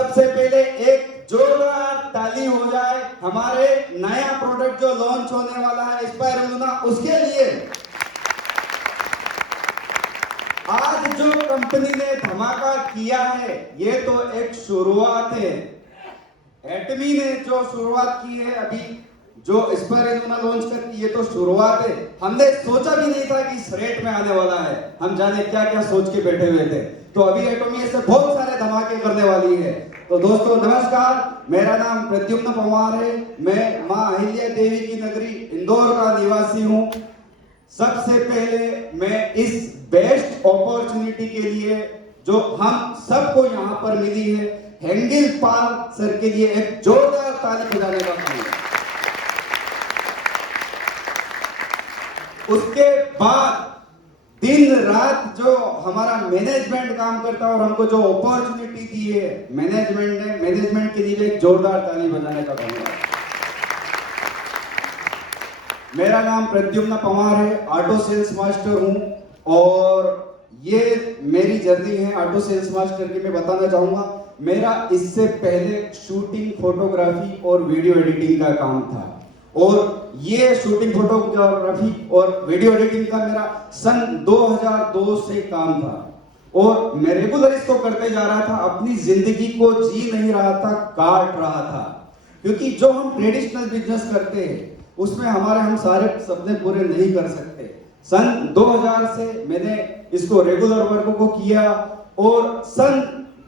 सबसे पहले एक जोरदार ताली हो जाए हमारे नया प्रोडक्ट जो लॉन्च होने वाला है स्पाइरुलिना, उसके लिए। आज जो कंपनी ने धमाका किया है ये तो एक शुरुआत है। एटमी ने जो शुरुआत की है अभी जो स्पाइरुलिना लॉन्च करती, ये तो शुरुआत है। हमने सोचा भी नहीं था कि इस रेट में आने वाला है। हम जाने क्या क्या सोच के बैठे हुए थे। तो अभी एटमी ऐसे बहुत सारे धमाके करने वाली है। तो दोस्तों नमस्कार, मेरा नाम प्रद्युम्न पवार है। मैं मां अहिल्या देवी की नगरी इंदौर का निवासी हूं। सबसे पहले मैं इस बेस्ट अपॉर्चुनिटी के लिए जो हम सबको यहां पर मिली है, हेंगिल पार्क सर के लिए एक जोरदार ताली बजाने का चाहूंगा। उसके बाद दिन रात जो हमारा मैनेजमेंट काम करता है और हमको जो अपॉर्चुनिटी दी है मैनेजमेंट ने, मैनेजमेंट के लिए एक जोरदार ताली बजाने का चाहूंगा। मेरा नाम प्रद्युम्न पवार है, ऑटो सेल्स मास्टर हूं और ये मेरी जर्नी है ऑटो सेल्स मास्टर की। मैं बताना चाहूंगा मेरा इससे पहले शूटिंग, फोटोग्राफी और वीडियो एडिटिंग का काम था और ये शूटिंग, फोटोग्राफी और वीडियो एडिटिंग का मेरा सन 2002 से काम था और मैं रेगुलर इसको करते जा रहा था। अपनी जिंदगी को जी नहीं रहा था, काट रहा था, क्योंकि जो हम ट्रेडिशनल बिजनेस करते हैं उसमें हम सारे सपने पूरे नहीं कर सकते। सन 2000 से मैंने इसको रेगुलर वर्क को किया और सन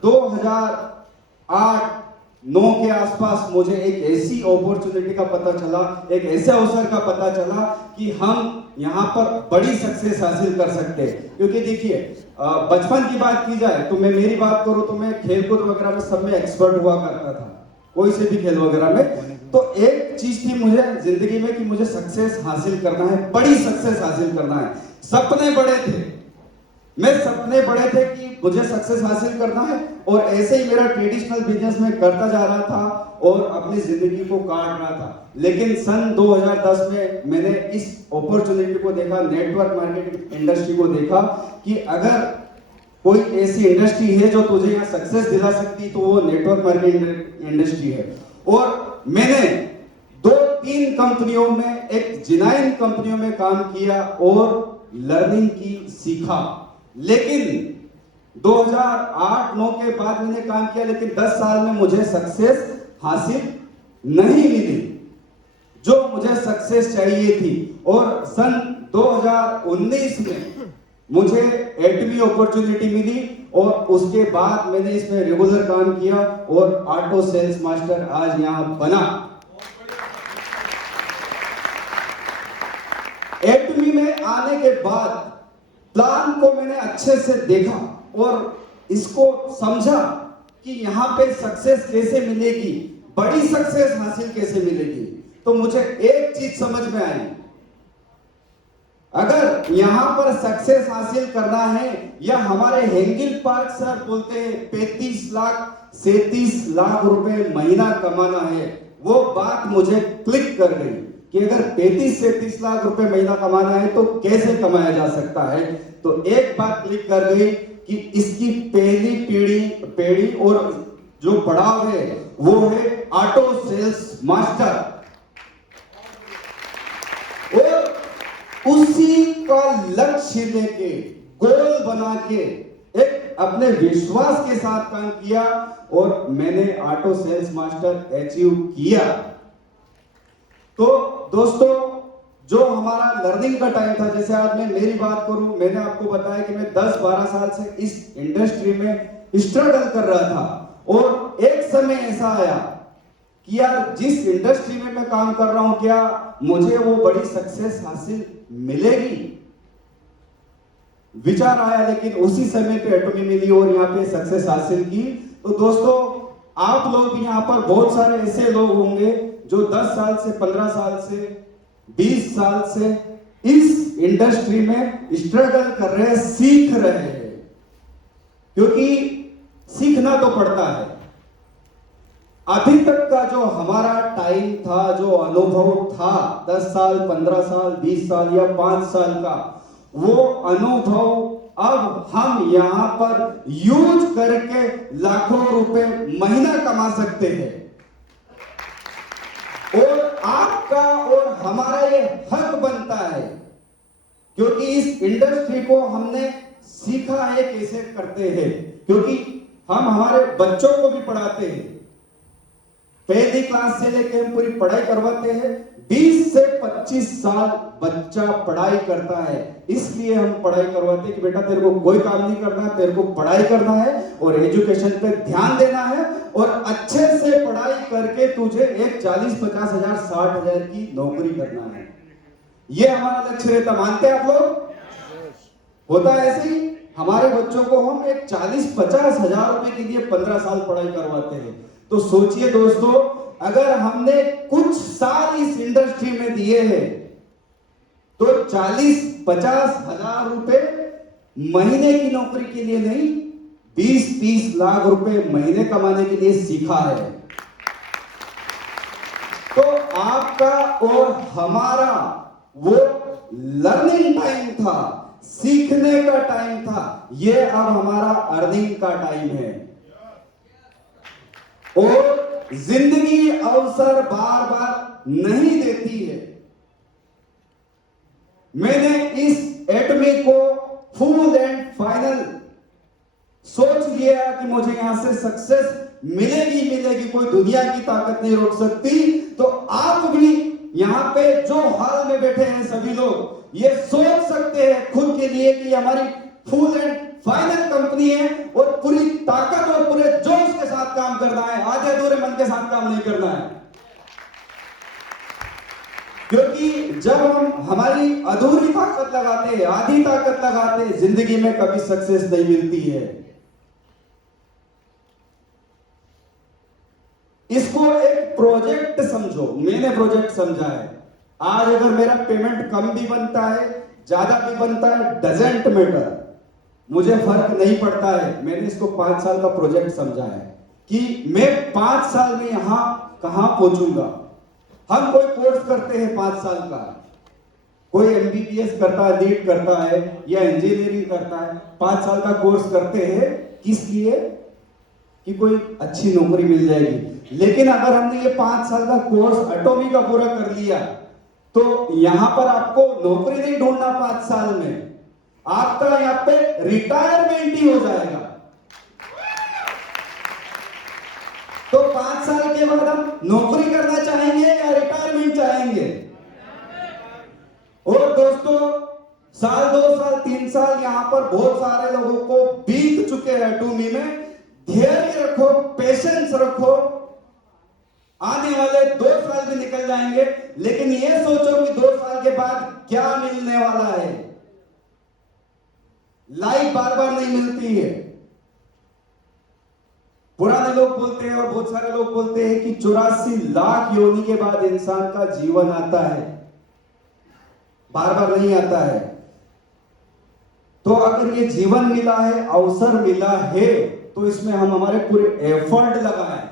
2008-9 के आसपास मुझे एक ऐसी अपॉर्चुनिटी का पता चला, एक ऐसे अवसर का पता चला कि हम यहाँ पर बड़ी सक्सेस हासिल कर सकते हैं। क्योंकि देखिए बचपन की बात की जाए तो मैं मेरी बात करूँ तो मैं खेलकूद वगैरह में सब में एक्सपर्ट हुआ करता था, कोई से भी खेल वगैरह में। तो एक चीज थी मुझे जिंदगी में कि मुझे सक्सेस हासिल करना है, बड़ी सक्सेस हासिल करना है। सपने बड़े थे, मैं सपने बड़े थे कि मुझे सक्सेस हासिल करना है और ऐसे ही मेरा ट्रेडिशनल बिजनेस में करता जा रहा था और अपनी जिंदगी को काट रहा था। लेकिन सन 2010 में मैंने इस अपॉर्चुनिटी को देखा, नेटवर्क मार्केटिंग इंडस्ट्री को देखा कि अगर कोई ऐसी इंडस्ट्री है जो तुझे यहाँ सक्सेस दिला सकती तो वो नेटवर्क मार्केटिंग इंडस्ट्री है। और मैंने 2-3 कंपनियों में, एक जिनाइन कंपनियों में काम किया और लर्निंग की सीखा। लेकिन 2008-9 के बाद मैंने काम किया, लेकिन 10 साल में मुझे सक्सेस हासिल नहीं मिली जो मुझे सक्सेस चाहिए थी। और सन 2019 में मुझे एटमी अपॉर्चुनिटी मिली और उसके बाद मैंने इसमें रेगुलर काम किया और ऑटो सेल्स मास्टर आज यहां बना। एटमी में आने के बाद प्लान को मैंने अच्छे से देखा और इसको समझा कि यहां पे सक्सेस कैसे मिलेगी, बड़ी सक्सेस हासिल कैसे मिलेगी। तो मुझे एक चीज समझ में आई, अगर यहां पर सक्सेस हासिल करना है या हमारे हेंगिल पार्क सर बोलते हैं 35-37 लाख रुपए महीना कमाना है, वो बात मुझे क्लिक कर गई कि अगर 35-37 लाख रुपए महीना कमाना है तो कैसे कमाया जा सकता है। तो एक बात क्लिक कर गई कि इसकी पहली पीढ़ी और जो पड़ाव है वो है ऑटो सेल्स मास्टर और उसी का लक्ष्य लेके, गोल बना के, एक अपने विश्वास के साथ काम किया और मैंने ऑटो सेल्स मास्टर अचीव किया। तो दोस्तों जो हमारा लर्निंग का टाइम था, जैसे आज मैं मेरी बात करूं, मैंने आपको बताया कि मैं 10-12 साल से इस इंडस्ट्री में स्ट्रगल कर रहा था और एक समय ऐसा आया कि यार जिस इंडस्ट्री में मैं काम कर रहा हूं क्या मुझे वो बड़ी सक्सेस हासिल मिलेगी, विचार आया। लेकिन उसी समय पे एटमी मिली और यहाँ पे सक्सेस हासिल की। तो दोस्तों आप लोग भी यहाँ पर बहुत सारे ऐसे लोग होंगे जो 10 साल से, 15 साल से, 20 साल से इस इंडस्ट्री में स्ट्रगल कर रहे हैं, सीख रहे हैं, क्योंकि सीखना तो पड़ता है। अभी तक का जो हमारा टाइम था, जो अनुभव था 10 साल, 15 साल, 20 साल या 5 साल का, वो अनुभव अब हम यहां पर यूज करके लाखों रुपए महीना कमा सकते हैं। और आपका और हमारा ये हक बनता है, क्योंकि इस इंडस्ट्री को हमने सीखा है कैसे करते हैं, क्योंकि हम हमारे बच्चों को भी पढ़ाते हैं। पहली क्लास से लेकर हम पूरी पढ़ाई करवाते हैं। 20 से 25 साल बच्चा पढ़ाई करता है, इसलिए हम पढ़ाई करवाते हैं कि बेटा तेरे को कोई काम नहीं करना है, तेरे को पढ़ाई करना है और एजुकेशन पे ध्यान देना है, और अच्छे से पढ़ाई करके तुझे एक 40-50 हजार 60 हजार की नौकरी करना है। ये हमारा लक्ष्य रहता। मानते हैं आप लोग? होता है ऐसे ही। हमारे बच्चों को हम एक 40-50 हजार रुपए के लिए 15 साल पढ़ाई करवाते हैं। तो सोचिए दोस्तों, अगर हमने कुछ साल इस इंडस्ट्री में दिए हैं तो 40-50 हजार रुपए महीने की नौकरी के लिए नहीं, 20-30 लाख रुपए महीने कमाने के लिए सीखा है। तो आपका और हमारा वो लर्निंग टाइम था, सीखने का टाइम था, ये अब हमारा अर्निंग का टाइम है। और जिंदगी अवसर बार बार नहीं देती है। मैंने इस एटमी को फुल एंड फाइनल सोच लिया कि मुझे यहां से सक्सेस मिलेगी, कोई दुनिया की ताकत नहीं रोक सकती। तो आप भी यहां पे जो हॉल में बैठे हैं सभी लोग ये सोच सकते हैं खुद के लिए कि हमारी फुल एंड फाइनल कंपनी है और पूरी ताकत और पूरे जोश के साथ काम करना है, आधे अधूरे मन के साथ काम नहीं करना है। क्योंकि जब हम हमारी अधूरी ताकत लगाते हैं, आधी ताकत लगाते हैं, जिंदगी में कभी सक्सेस नहीं मिलती है। इसको एक प्रोजेक्ट समझो। मैंने प्रोजेक्ट समझा है। आज अगर मेरा पेमेंट कम भी बनता है, ज्यादा भी बनता है, डजंट मैटर, मुझे फर्क नहीं पड़ता है। मैंने इसको 5 साल का प्रोजेक्ट समझा है कि मैं 5 साल में यहां कहां पहुंचूंगा। हम कोई कोर्स करते हैं 5 साल का, कोई एमबीबीएस करता है, नीट करता है या इंजीनियरिंग करता है। 5 साल का कोर्स करते हैं किस लिए? कि कोई अच्छी नौकरी मिल जाएगी। लेकिन अगर हमने ये 5 साल का कोर्स एटॉमी का पूरा कर लिया तो यहां पर आपको नौकरी नहीं ढूंढना 5 साल में, आपका यहां पे रिटायरमेंट ही हो जाएगा। तो 5 साल के बाद हम नौकरी करना चाहेंगे या रिटायरमेंट चाहेंगे? और दोस्तों, साल 2 साल 3 साल यहां पर बहुत सारे लोगों को बीत चुके हैं एटॉमी में। धैर्य रखो, पेशेंस रखो, आने वाले 2 साल भी निकल जाएंगे, लेकिन ये सोचो कि 2 साल के बाद क्या मिलने वाला है। लाइफ बार बार नहीं मिलती है। पुराने लोग बोलते हैं और बहुत सारे लोग बोलते हैं कि 84 लाख योनि के बाद इंसान का जीवन आता है, बार बार नहीं आता है। तो अगर ये जीवन मिला है, अवसर मिला है, तो इसमें हम हमारे पूरे एफर्ट लगाएं,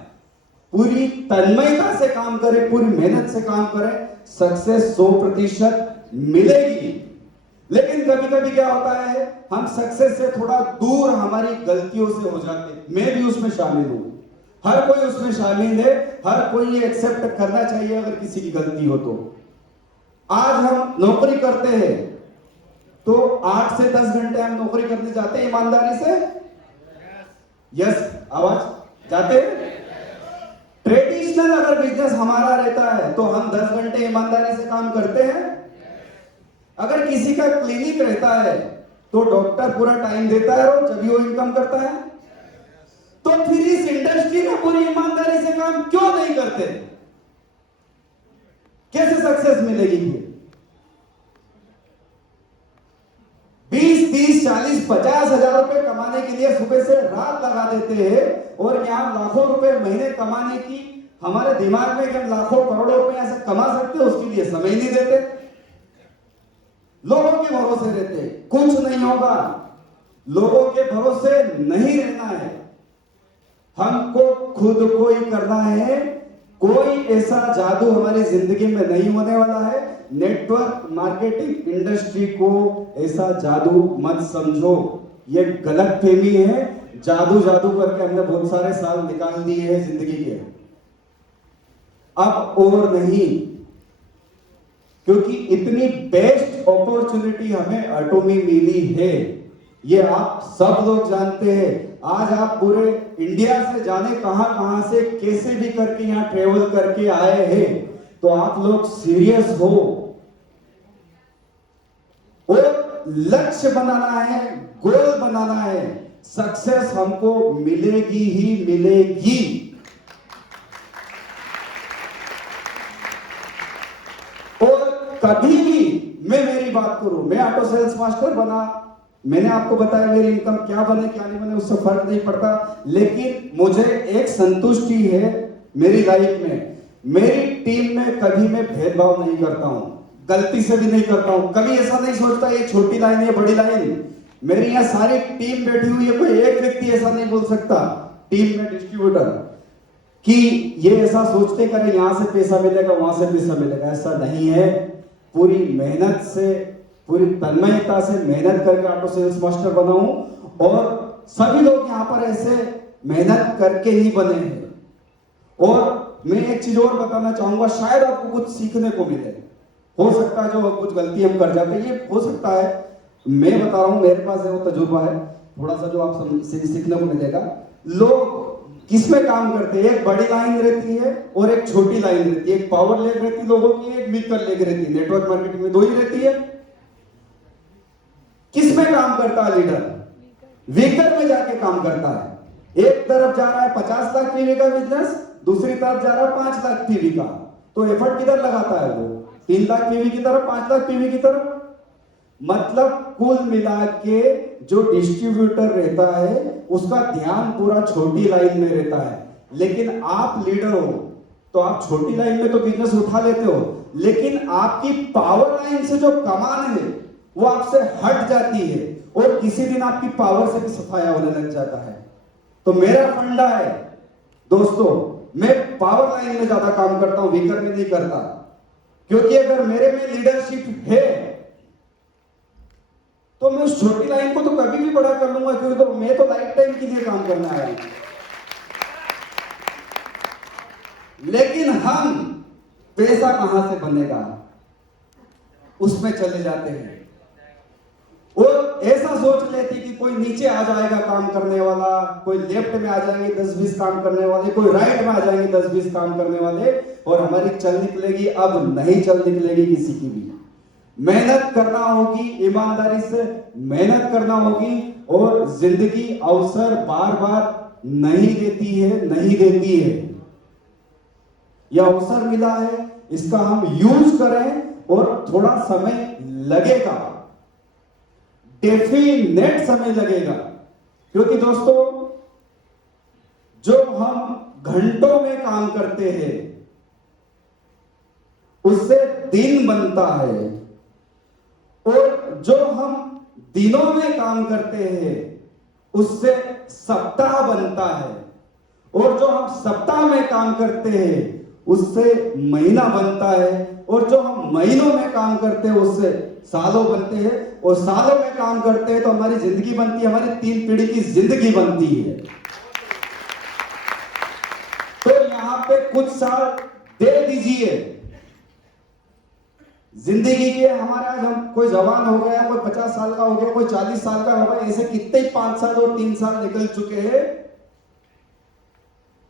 पूरी तन्मयता से काम करें, पूरी मेहनत से काम करें, सक्सेस 100% मिलेगी। लेकिन कभी कभी क्या होता है, हम सक्सेस से थोड़ा दूर हमारी गलतियों से हो जाते हैं। मैं भी उसमें शामिल हूं, हर कोई उसमें शामिल है। हर कोई ये एक्सेप्ट करना चाहिए अगर किसी की गलती हो तो। आज हम नौकरी करते हैं तो 8 से 10 घंटे हम नौकरी करने जाते हैं ईमानदारी से। यस, आवाज जाते हैं। ट्रेडिशनल अगर बिजनेस हमारा रहता है तो हम 10 घंटे ईमानदारी से काम करते हैं। अगर किसी का क्लिनिक रहता है तो डॉक्टर पूरा टाइम देता है और जब वो इनकम करता है। तो फिर इस इंडस्ट्री में पूरी ईमानदारी से काम क्यों नहीं करते? कैसे सक्सेस मिलेगी? 20, 30, 40, 50 हजार रुपए कमाने के लिए सुबह से रात लगा देते हैं, और यहां लाखों रुपए महीने कमाने की हमारे दिमाग में कि हम लाखों करोड़ों रुपए ऐसे कमा सकते हैं, उसके लिए समय नहीं देते। लोगों के भरोसे रहते, कुछ नहीं होगा। लोगों के भरोसे नहीं रहना है, हमको खुद को ही करना है। कोई ऐसा जादू हमारी जिंदगी में नहीं होने वाला है नेटवर्क मार्केटिंग इंडस्ट्री को ऐसा जादू मत समझो, ये गलत फहमी है। जादू जादू करके हमने बहुत सारे साल निकाल दिए हैं जिंदगी के, अब और नहीं, क्योंकि इतनी बेस्ट अपॉर्चुनिटी हमें ऑटो में मिली है, ये आप सब लोग जानते हैं। आज आप पूरे इंडिया से जाने कहां से कैसे भी करके यहां ट्रेवल करके आए हैं, तो आप लोग सीरियस हो और लक्ष्य बनाना है, गोल बनाना है, सक्सेस हमको मिलेगी ही मिलेगी। और कभी भी मैं मेरी बात करूं, मैं ऑटो सेल्स मास्टर बना, मैंने आपको बताया मेरी इनकम क्या बने क्या नहीं बने उससे फर्क नहीं पड़ता, लेकिन मुझे एक संतुष्टि है मेरी लाइफ में, मेरी टीम में कभी मैं भेदभाव नहीं करता हूं, गलती से भी नहीं करता हूं, कभी ऐसा नहीं सोचता ये छोटी लाइन है बड़ी लाइन। मेरी यहां सारी टीम बैठी हुई है, कोई एक व्यक्ति ऐसा नहीं बोल सकता टीम में डिस्ट्रीब्यूटर कि ये ऐसा सोचते करें यहां से पैसा मिलेगा वहां से पैसा मिलेगा, ऐसा नहीं है। पूरी मेहनत से, पूरी तन्मयता से मेहनत करके ऑटो सेल्स मास्टर बना हूं और सभी लोग यहां पर ऐसे मेहनत करके ही बने हैं। और मैं एक चीज और बताना चाहूंगा, शायद आपको कुछ सीखने को मिले, हो सकता है जो कुछ गलती हम कर जाते हैं ये हो सकता है, मैं बता रहा हूं मेरे पास है वो तजुर्बा है थोड़ा सा जो आप सीखने को मिलेगा। लोग किसमें काम करते हैं, एक बड़ी लाइन रहती है और एक छोटी लाइन रहती है, एक पावर लेग रहती है लोगों की, एक वीकर लेग रहती है, नेटवर्क मार्केटिंग में दो ही रहती है। किसमें काम करता है लीडर, वीकर में जाके काम करता है। एक तरफ जा रहा है 50 लाख पीवी का बिजनेस, दूसरी तरफ जा रहा है 5 लाख पीवी का, तो एफर्ट किधर लगाता है वो, 3 लाख पीवी की तरफ, 5 लाख पीवी की तरफ। मतलब कुल मिला के जो डिस्ट्रीब्यूटर रहता है उसका ध्यान पूरा छोटी लाइन में रहता है, लेकिन आप लीडर हो तो आप छोटी लाइन में तो बिजनेस उठा लेते हो, लेकिन आपकी पावर लाइन से जो कमान है वो आपसे हट जाती है और किसी दिन आपकी पावर से भी सफाया होने लग जाता है। तो मेरा फंडा है दोस्तों, मैं पावर लाइन में ज्यादा काम करता हूं, वीकर में नहीं करता, क्योंकि अगर मेरे में लीडरशिप है तो मैं उस छोटी लाइन को तो कभी भी बड़ा कर लूंगा, क्योंकि तो मैं तो लाइफ टाइम के लिए काम करना आया हूं। लेकिन हम पैसा कहां से बनेगा उसमें चले जाते हैं और ऐसा सोच लेते कि कोई नीचे आ जाएगा काम करने वाला, कोई लेफ्ट में आ जाएंगे 10-20 काम करने वाले, कोई राइट में आ जाएंगे 10-20 काम करने वाले और हमारी चल निकलेगी। अब नहीं चल निकलेगी किसी की भी, मेहनत करना होगी, ईमानदारी से मेहनत करना होगी और जिंदगी अवसर बार बार नहीं देती है, नहीं देती है। यह अवसर मिला है, इसका हम यूज करें और थोड़ा समय लगेगा, डेफिनेट समय लगेगा, क्योंकि दोस्तों जो हम घंटों में काम करते हैं उससे दिन बनता है और जो हम दिनों में काम करते हैं उससे सप्ताह बनता है और जो हम सप्ताह में काम करते हैं उससे महीना बनता है और जो हम महीनों में काम करते हैं उससे सालों बनते हैं और सालों में काम करते हैं तो हमारी जिंदगी बनती है, हमारी 3 पीढ़ी की जिंदगी बनती है। तो यहां पे कुछ साल दे दीजिए जिंदगी के। हमारे आज हम कोई जवान हो गया, कोई 50 साल का हो गया, कोई 40 साल का हो गया, ऐसे कितने 5 साल और 3 साल निकल चुके हैं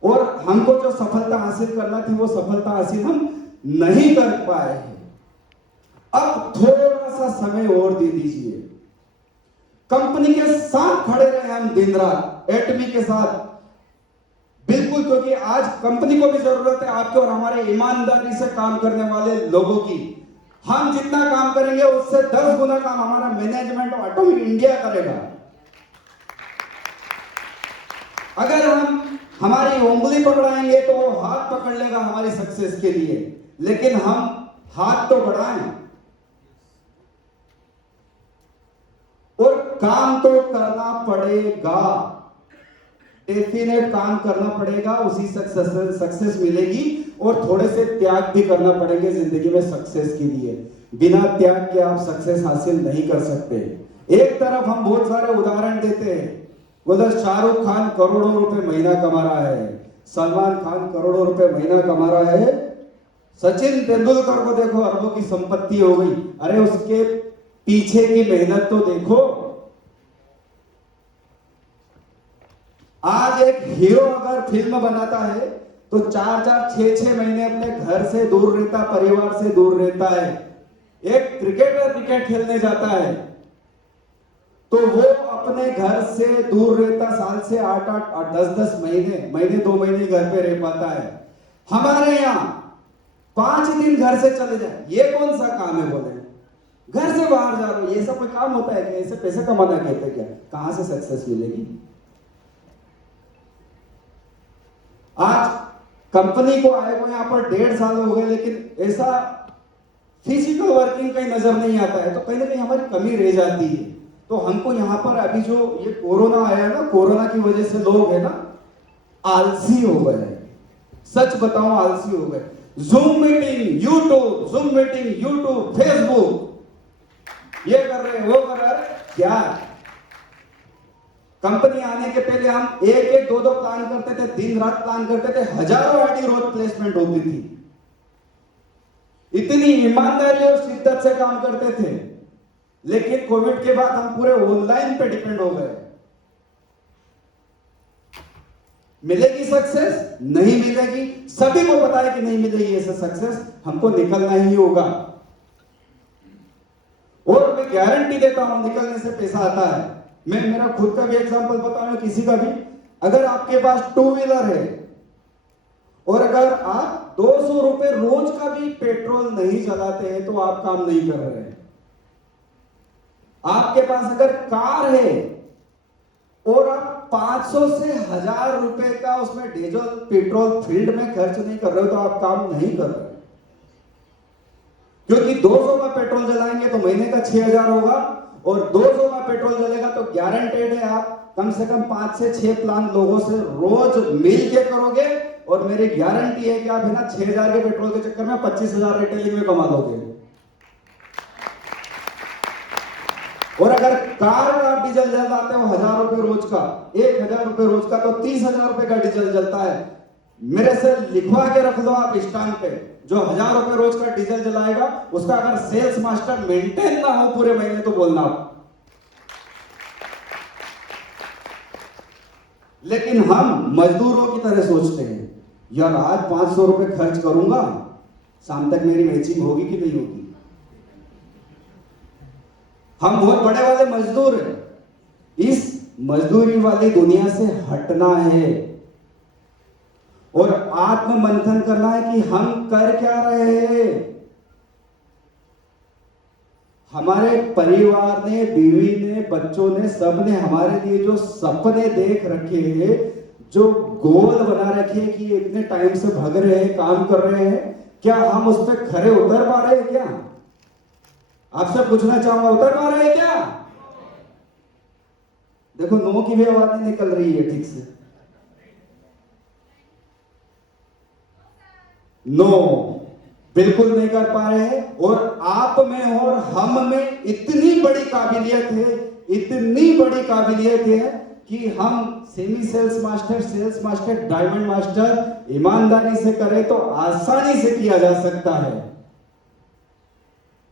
और हमको जो सफलता हासिल करना थी वो सफलता हासिल हम नहीं कर पाए हैं। अब थोड़ा सा समय और दे दीजिए, कंपनी के साथ खड़े रहे हम दिन रात, एटमी के साथ बिल्कुल, क्योंकि आज कंपनी को भी जरूरत है आपके और हमारे ईमानदारी से काम करने वाले लोगों की। हम जितना काम करेंगे उससे 10 गुना काम हमारा मैनेजमेंट ऑटोमेटिक इंडिया करेगा। अगर हम हमारी उंगली पकड़ाएंगे तो वो हाथ पकड़ लेगा हमारी सक्सेस के लिए, लेकिन हम हाथ तो बढ़ाएं और काम तो करना पड़ेगा। डेफिनेट काम करना पड़ेगा, उसी सक्सेस मिलेगी। और थोड़े से त्याग भी करना पड़ेंगे जिंदगी में सक्सेस के लिए। बिना त्याग के आप सक्सेस हासिल नहीं कर सकते। एक तरफ हम बहुत सारे उदाहरण देते हैं, उधर शाहरुख खान करोड़ों रुपए महीना कमा रहा है, सलमान खान करोड़ों रुपए महीना कमा रहा है, सचिन तेंदुलकर को देखो अरबों की संपत्ति हो गई। अरे उसके पीछे की मेहनत तो देखो। आज एक हीरो अगर फिल्म बनाता है तो 4-4, 6-6 महीने अपने घर से दूर रहता, परिवार से दूर रहता है। एक क्रिकेटर क्रिकेट खेलने जाता है तो वो अपने घर से दूर रहता, साल से 8-8, 10-10 महीने 2 महीने घर पे रह पाता है। हमारे यहाँ 5 दिन घर से चले जाए, ये कौन सा काम है बोले? घर से बाहर जा रहे हो, ये सब कोई काम होता है क्या? ऐसे पैसे कमाना कहते क्या? कहां से सक्सेस मिलेगी? आज कंपनी को आए को यहाँ पर 1.5 साल हो गए, लेकिन ऐसा फिजिकल वर्किंग कहीं नजर नहीं आता है, तो कहीं ना कहीं हमारी कमी रह जाती है। तो हमको यहाँ पर अभी जो ये कोरोना आया ना, कोरोना की वजह से लोग है ना आलसी हो गए। सच बताऊं, आलसी हो गए। जूम मीटिंग यूट्यूब फेसबुक ये कर रहे हैं, वो कर रहे हैं। क्या कंपनी आने के पहले हम 1-1, 2-2 प्लान करते थे, दिन रात प्लान करते थे, हजारों आईडी रोज प्लेसमेंट होती थी। इतनी ईमानदारी और शिद्दत से काम करते थे। लेकिन कोविड के बाद हम पूरे ऑनलाइन पे डिपेंड हो गए। मिलेगी सक्सेस? नहीं मिलेगी। सभी को पता है कि नहीं मिलेगी ऐसे सक्सेस, हमको निकलना ही होगा। और मैं गारंटी देता हूं निकलने से पैसा आता है। मैं मेरा खुद का भी एग्जांपल बताऊं, किसी का भी। अगर आपके पास 2 व्हीलर है और अगर आप 200 रुपए रोज का भी पेट्रोल नहीं चलाते हैं तो आप काम नहीं कर रहे हैं। आपके पास अगर कार है और आप 500 से 1000 रुपए का उसमें डीजल पेट्रोल फील्ड में खर्च नहीं कर रहे हो तो आप काम नहीं कर रहे। क्योंकि 200 का पेट्रोल जलाएंगे तो महीने का 6000 होगा, और 200 का पेट्रोल जलेगा तो गारंटेड है आप कम से कम 5 से 6 प्लान लोगों से रोज मिल के करोगे, और मेरी गारंटी है कि आप है ना 6000 के पेट्रोल के चक्कर में 25,000 रिटेलिंग में कमा लोगे। और अगर कार में आप डीजल जलाते हो 1000 रुपए रोज का, 1000 रुपए रोज का, तो 30,000 रुपए का डीजल जलता है। मेरे से लिखवा के रख दो आप स्टैंड पे, जो 1000 रुपए रोज का डीजल जलाएगा उसका अगर सेल्स मास्टर मेंटेन ना हो पूरे महीने तो बोलना आप। लेकिन हम मजदूरों की तरह सोचते हैं, यार आज 500 रुपए खर्च करूंगा, शाम तक मेरी मैचिंग होगी कि नहीं होगी। हम बहुत बड़े वाले मजदूर हैं। इस मजदूरी वाली दुनिया से हटना है और आत्म मंथन करना है कि हम कर क्या रहे हैं। हमारे परिवार ने, बीवी ने, बच्चों ने, सबने हमारे लिए जो सपने देख रखे हैं, जो गोल बना रखे हैं कि इतने टाइम से भाग रहे हैं, काम कर रहे हैं, क्या हम उस पर खरे उतर पा रहे हैं? क्या आपसे पूछना चाहूंगा, उतर पा रहे हैं क्या? देखो नो की भी आवाज नहीं निकल रही है ठीक से। नो, बिल्कुल नहीं कर पा रहे हैं। और आप में और हम में इतनी बड़ी काबिलियत है, इतनी बड़ी काबिलियत है कि हम semi sales master, diamond master ईमानदारी से करें तो आसानी से किया जा सकता है।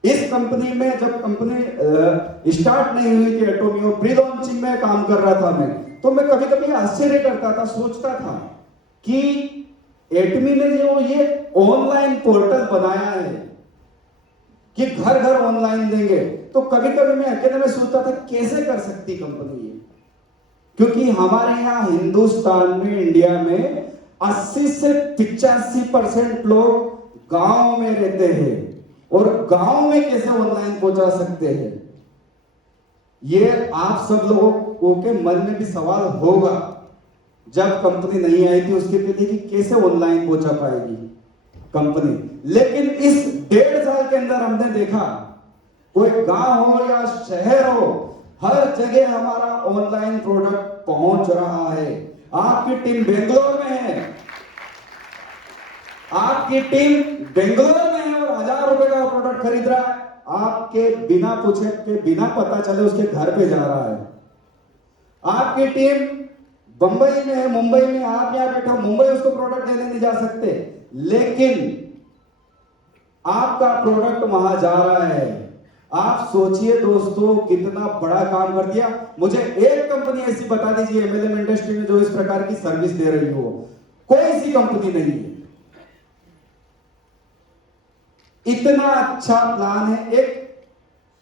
इस कंपनी में जब कंपनी स्टार्ट नहीं हुई थी, एटोमियो प्री लॉन्चिंग में काम कर रहा था मैं, तो मैं कभी कभी आश्चर्य करता था, सोचता था कि एटमी ने जो ये ऑनलाइन पोर्टल बनाया है कि घर घर ऑनलाइन देंगे, तो कभी कभी मैं अकेले में सोचता था कैसे कर सकती कंपनी ये। क्योंकि हमारे यहाँ हिंदुस्तान में, इंडिया में 80 से 85% लोग गांव में रहते हैं, और गांव में कैसे ऑनलाइन पहुंचा सकते हैं, ये आप सब लोगों के मन में भी सवाल होगा। जब कंपनी नहीं आई थी उसके पहले कि कैसे ऑनलाइन पहुंचा पाएगी कंपनी। लेकिन इस 1.5 साल के अंदर हमने देखा, कोई गांव हो या शहर हो, हर जगह हमारा ऑनलाइन प्रोडक्ट पहुंच रहा है। आपकी टीम बेंगलोर में है, आपकी टीम बेंगलोर में है और 1000 रुपए का प्रोडक्ट खरीद रहा है, आपके बिना पूछे के बिना पता चले उसके घर पे जा रहा है। आपकी टीम बंबई में है, मुंबई में, आप यहां बैठे हो, मुंबई उसको प्रोडक्ट देने नहीं जा सकते, लेकिन आपका प्रोडक्ट वहां जा रहा है। आप सोचिए दोस्तों कितना बड़ा काम कर दिया। मुझे एक कंपनी ऐसी बता दीजिए एमएलएम इंडस्ट्री में जो इस प्रकार की सर्विस दे रही हो, कोई सी कंपनी नहीं है। इतना अच्छा प्लान है। एक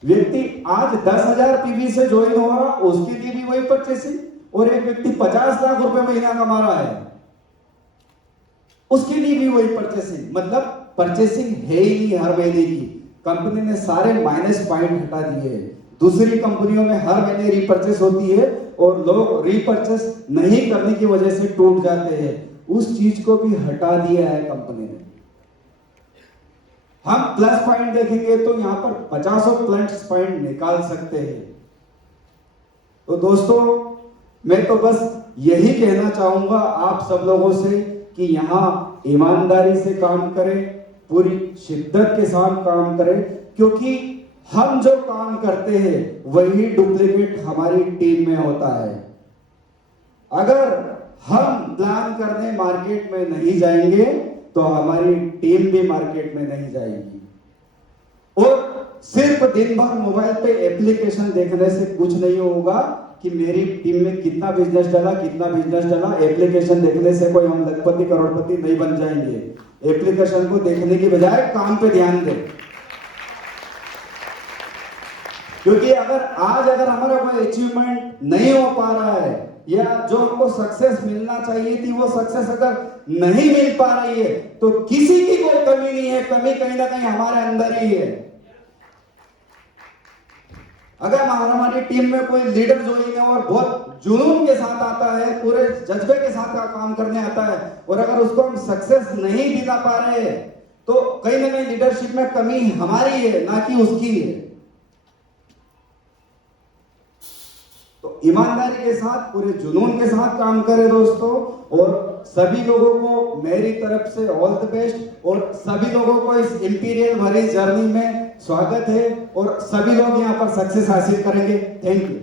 व्यक्ति आज 10,000 पीवी से ज्वाइन हो रहा, उसके लिए भी वही परचेसिंग, और एक व्यक्ति 50 लाख रुपए महीना कमा रहा है, उसके लिए भी वही परचेसिंग। मतलब परचेसिंग है ही नहीं हर महीने की। कंपनी ने सारे माइनस पॉइंट हटा दिए। दूसरी कंपनियों में हर महीने रीपर्चेस होती है और लोग रीपर्चेस नहीं करने की वजह से टूट जाते हैं। उस चीज को भी हटा दिया है कंपनी ने। हम प्लस पॉइंट देखेंगे तो यहां पर 50 प्लस पॉइंट निकाल सकते हैं। तो दोस्तों मैं तो बस यही कहना चाहूंगा आप सब लोगों से कि यहां ईमानदारी से काम करें, पूरी शिद्दत के साथ काम करें, क्योंकि हम जो काम करते हैं वही डुप्लीकेट हमारी टीम में होता है। अगर हम प्लान करने मार्केट में नहीं जाएंगे तो हमारी टीम भी मार्केट में नहीं जाएगी। और सिर्फ दिन भर मोबाइल पे एप्लीकेशन देखने से कुछ नहीं होगा कि मेरी टीम में कितना बिजनेस डाला, कितना बिजनेस डाला। एप्लीकेशन देखने से कोई हम लखपति करोड़पति नहीं बन जाएंगे। एप्लीकेशन को देखने की बजाय काम पे ध्यान दें, क्योंकि अगर हमारा कोई अचीवमेंट नहीं हो पा रहा है या जो हमको सक्सेस मिलना चाहिए थी वो सक्सेस अगर नहीं मिल पा रही है तो किसी की कोई कमी नहीं है, कमी कहीं ना कहीं हमारे अंदर ही है। अगर हमारी टीम में कोई लीडर ज्वाइन है और बहुत जुनून के साथ आता है, पूरे जज्बे के साथ काम करने आता है, और अगर उसको हम सक्सेस नहीं दिला पा रहे हैं तो कहीं ना कहीं लीडरशिप में कमी हमारी है, ना कि उसकी है। तो ईमानदारी के साथ, पूरे जुनून के साथ काम करें दोस्तों। और सभी लोगों को मेरी तरफ से ऑल द बेस्ट, और सभी लोगों को इस इंपीरियल भरी जर्नी में स्वागत है, और सभी लोग यहाँ पर सक्सेस हासिल करेंगे। Thank you.